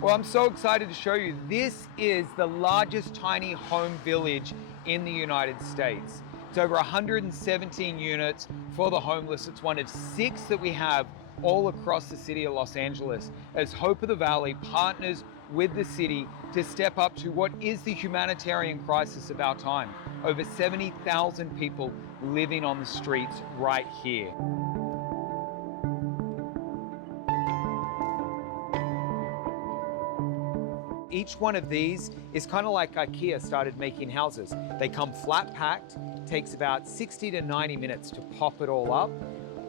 Well, I'm so excited to show you. This is the largest tiny home village in the United States. It's over 117 units for the homeless. It's one of 6 that we have all across the city of Los Angeles as Hope of the Valley partners with the city to step up to what is the humanitarian crisis of our time. Over 70,000 people living on the streets right here. Each one of these is kind of like IKEA started making houses. They come flat packed, takes about 60 to 90 minutes to pop it all up.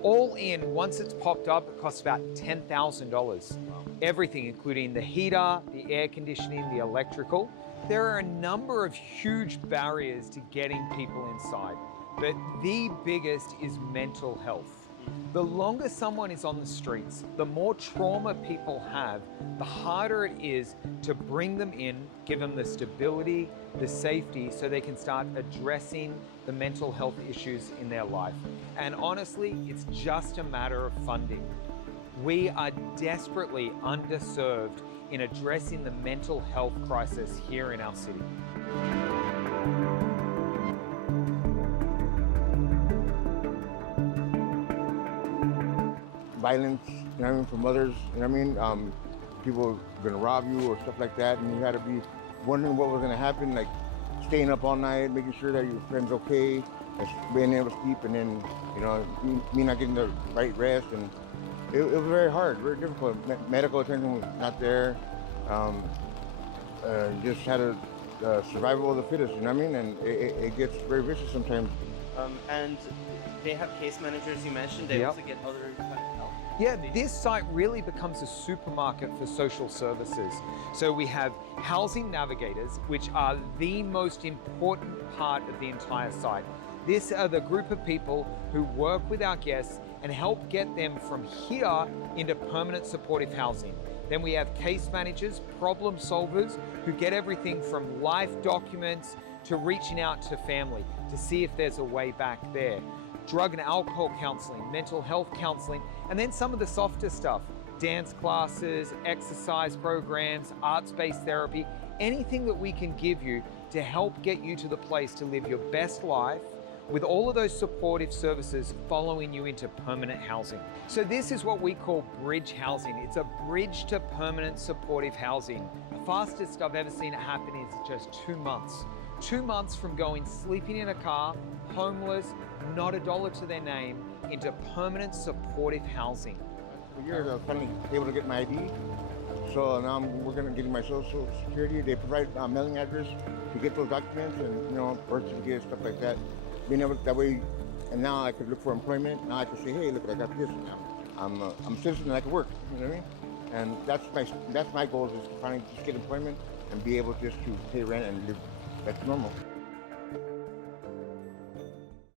All in, once it's popped up, it costs about $10,000. Everything, including the heater, the air conditioning, the electrical. There are a number of huge barriers to getting people inside, but the biggest is mental health. The longer someone is on the streets, the more trauma people have, the harder it is to bring them in, give them the stability, the safety, so they can start addressing the mental health issues in their life. And honestly, it's just a matter of funding. We are desperately underserved in addressing the mental health crisis here in our city. Violence, you know what I mean, from others, you know what I mean? People are gonna rob you or stuff like that, and you had to be wondering what was gonna happen, like staying up all night, making sure that your friend's okay, and being able to sleep, and then, you know, me not getting the right rest, and it was very hard, very difficult. Medical attention was not there. Just had a survival of the fittest, you know what I mean? And it gets very vicious sometimes. And they have case managers, you mentioned. They also get other kind of help. Yeah, this site really becomes a supermarket for social services. So we have housing navigators, which are the most important part of the entire site. These are the group of people who work with our guests and help get them from here into permanent supportive housing. Then we have case managers, problem solvers, who get everything from life documents to reaching out to family to see if there's a way back there. Drug and alcohol counseling, mental health counseling, and then some of the softer stuff, dance classes, exercise programs, arts-based therapy, anything that we can give you to help get you to the place to live your best life with all of those supportive services following you into permanent housing. So this is what we call bridge housing. It's a bridge to permanent supportive housing. The fastest I've ever seen it happen is just 2 months. 2 months from going sleeping in a car, homeless, not a dollar to their name, into permanent supportive housing. For years, I was finally able to get my ID. So now I'm working on getting my social security. They provide a mailing address to get those documents and, you know, birth certificate, stuff like that. Being able that way, and now I could look for employment. Now I can say, hey, look, I got this. I'm a citizen and I can work. You know what I mean? And that's my goal is to finally just get employment and be able just to pay rent and live back to normal.